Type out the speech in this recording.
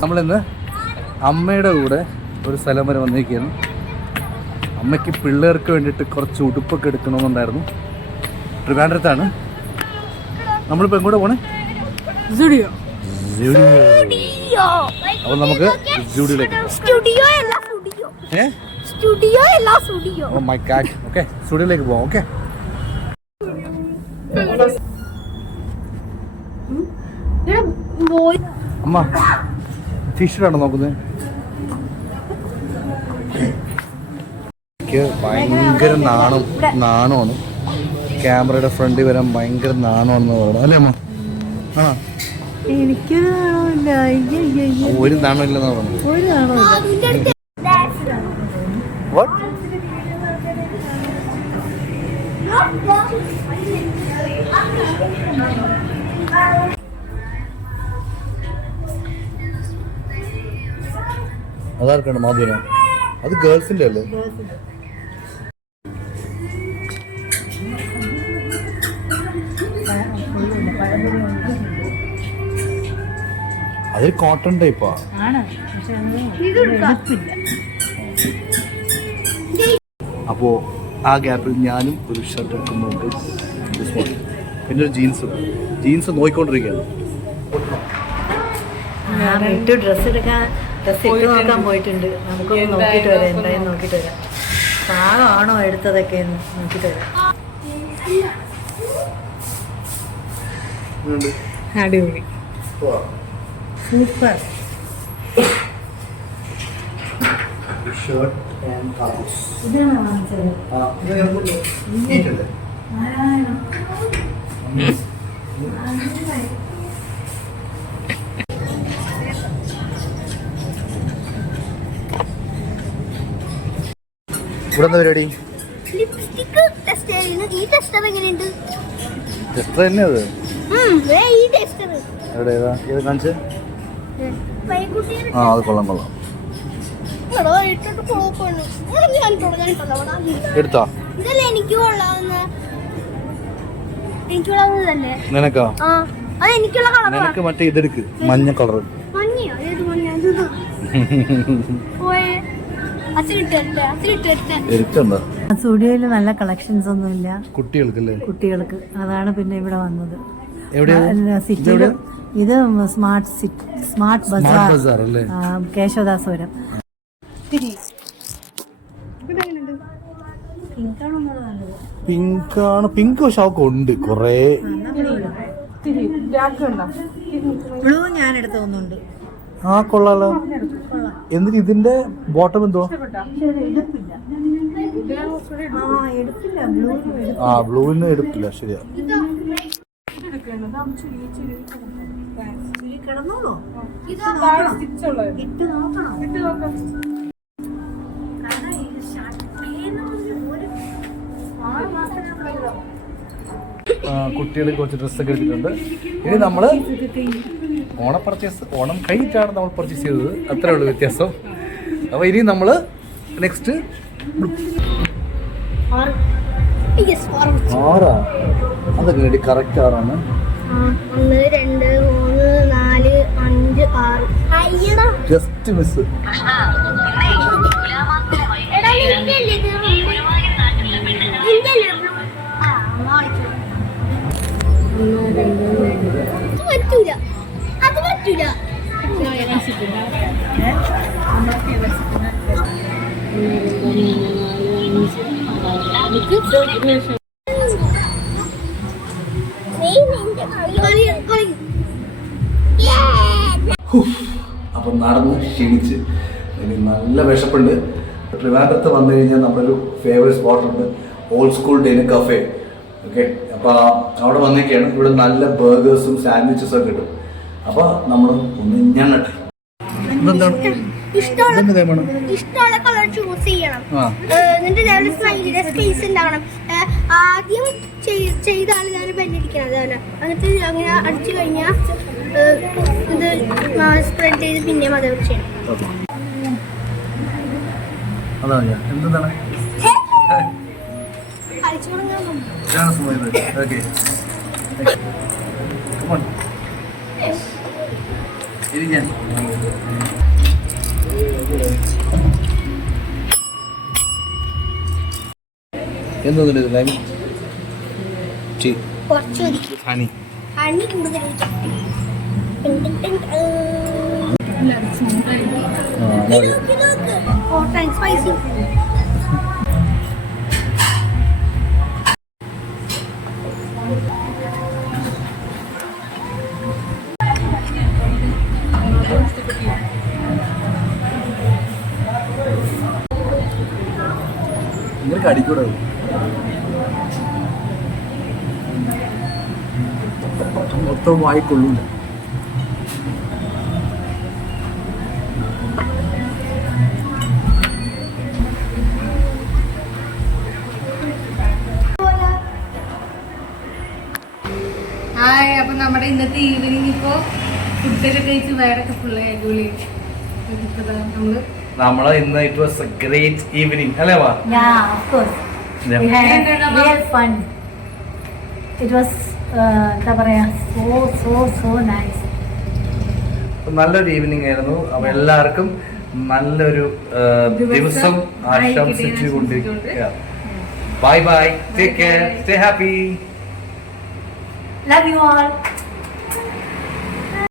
നമ്മളിന്ന് അമ്മയുടെ കൂടെ ഒരു സ്ഥലം വരെ വന്നിരിക്കുകയാണ്. അമ്മയ്ക്ക് പിള്ളേർക്ക് വേണ്ടിയിട്ട് കുറച്ച് ഉടുപ്പൊക്കെ എടുക്കണമെന്നുണ്ടായിരുന്നു. ട്രിവാൻഡ്രത്താണ്. നമ്മളിപ്പോൾ എങ്ങോട്ട് പോണേ? സ്റ്റുഡിയോ അപ്പോൾ നമുക്ക് സ്റ്റുഡിയോയിലേക്ക് സ്റ്റുഡിയോ അല്ല സ്റ്റുഡിയോ ഏ? സ്റ്റുഡിയോ അല്ല studio oh my god okay സ്റ്റുഡിയോയിലേക്ക് പോവാം ഓക്കെ. അമ്മ ടീഷർട്ടാണോ നോക്കുന്നത് എനിക്ക് ഭയങ്കര നാണം നാണമാണ്. ക്യാമറയുടെ ഫ്രണ്ടിൽ വരാൻ ഭയങ്കര നാണമാണെന്ന് പറയണം അല്ലേ അമ്മ? ആ. അയ്യ ഒരു നാണമില്ലെന്ന് പറഞ്ഞു അതാർക്കാണ് മാധുര? അത് ഗേൾസിന്റെ അല്ലേ? അതൊരു കോട്ടൺ ടൈപ്പാ അപ്പോ ആ ഗ്യാപ്പിൽ ഞാനും ഒരു ഷർട്ട് എടുക്കുന്നുണ്ട്. പിന്നെ ഒരു ജീൻസ് ജീൻസ് നോക്കിക്കൊണ്ടിരിക്കുകയാണ് ഡ്രസ്സ് എടുക്കാൻ ഡ്രസ്സ് നോക്കാൻ പോയിട്ടുണ്ട്. നമുക്കൊന്ന് നോക്കിയിട്ട് വരാം. എന്തായാലും നോക്കിയിട്ട് വരാം. പാകമാണോ എടുത്തതൊക്കെ എന്ന് നോക്കിയിട്ട് വരാം. അടിപൊളി. സൂപ്പർ ഇതാണോ വാങ്ങിച്ചത് ആ ഇവിടെ എന്താ പരിപാടി ടെസ്റ്റർ തന്നെ അത്. എവിടെ ഏതാ? ഏത് കാണിച്ച്? ആ അത് കൊള്ളാം കൊള്ളാം. എടുത്താ? നിനക്കാ? നിനക്ക് മറ്റേ ഇതെടുക്ക്. മഞ്ഞ കളർ മഞ്ഞയോ? മഞ്ഞ? സ്റ്റുഡിയോയിൽ നല്ല കളക്ഷൻസ് ഒന്നും ഇല്ല കുട്ടികൾക്ക്. കുട്ടികൾക്ക് അതാണ് പിന്നെ ഇവിടെ വന്നത്. എവിടെയാ? സിറ്റിയിൽ ഇത് smart city smart bazaar. Keshavadasapuram. Pink ആണ് പിങ്ക് ഷോക്ക് ഉണ്ട് കൊറേ. ബ്ലൂ ഞാൻ എടുത്ത ഒന്നുണ്ട്. ആ കൊള്ളാലോ. എന്നിട്ട് ഇതിന്റെ ബോട്ടം എന്തോ? ആ ബ്ലൂവിന് എടുപ്പില്ല ശരിയാ. കുട്ടികളെ കുറച്ച് ഡ്രസ്സൊക്കെ എടുത്തിട്ടുണ്ട്. ഇനി നമ്മൾ ഓണ പർച്ചേസ് ഓണം കഴിഞ്ഞിട്ടാണ് നമ്മൾ പർച്ചേസ് ചെയ്തത്. അത്രേ ഉള്ളൂ വ്യത്യാസം. അപ്പോൾ ഇനി നമ്മൾ നെക്സ്റ്റ് ആറ് യെസ് ആറ് ആറാ അതൊക്കെ വേണ്ടി കറക്റ്റ് ആറാണ് ഒന്ന് രണ്ട് മൂന്ന് നാല് അഞ്ച് ആറ്. ജസ്റ്റ് മിസ് അപ്പം നടന്ന് ക്ഷീണിച്ച് ഇനി നല്ല വിശപ്പുണ്ട്. ട്രിവാൻഡ്രത്ത് വന്നു കഴിഞ്ഞാൽ നമ്മളൊരു ഫേവറേറ്റ് സ്പോട്ടുണ്ട് ഓൾഡ് സ്കൂൾ ഡെയിന് കഫേ ഓക്കെ അപ്പോൾ അവിടെ വന്നേക്കാണ്. ഇവിടെ നല്ല ബർഗേഴ്സും സാൻഡ്വിച്ചസും ഒക്കെ കിട്ടും. അപ്പോൾ നമ്മൾ ഒന്ന് ഞണ്ണട്ടെ. ഇതെന്താണ്? ഇഷ്ടമുള്ള ഇഷ്ടമുള്ള കളർ ചൂസ് ചെയ്യണം. എന്നിട്ട് ഇതേപോലെ സ്മൈലിയുടെ സ്പേസ് ഉണ്ടാവണം. ആദ്യം ചെയ്- ചെയ്ത ആൾ ഞാൻ അതേപോലെ എന്നിട്ട് അങ്ങനെ അടിച്ചു കഴിഞ്ഞാൽ ഇത് സ്പ്രെഡ് ചെയ്ത് പിന്നെയും അതേപോലെ ചെയ്യണം. ഞാൻ കളിച്ചു തുടങ്ങാൻ തോന്നുന്നു. ഇതാണ് ഇത് ലൈം മതി. ഹണി. ഹണി കൂടുതൽ ഒഴിക്കാം. ഇങ്ങനെ കടിക്കൂടെ മൊത്തം അപ്പൊ നമ്മുടെ ഇന്നത്തെ ഈവനിങ് ഇപ്പോ ഫുഡൊക്കെ കഴിച്ച് വയറൊക്കെ ഫുള്ള് അടിപൊളി ഇപ്പൊ നമ്മളെ ഇന്ന് it was a great evening അല്ലേ വാ? Yeah, of course. Yeah. We had Yeah. real fun. It was, uh, എന്താ പറയാ സോ സോ സോ നൈസ് നല്ലൊരു ഈവനിങ് ആയിരുന്നു. അപ്പൊ എല്ലാവർക്കും നല്ലൊരു ആ, ദിവസം ദിവസം കൊണ്ടിരിക്കുക. Bye bye take care stay happy love you all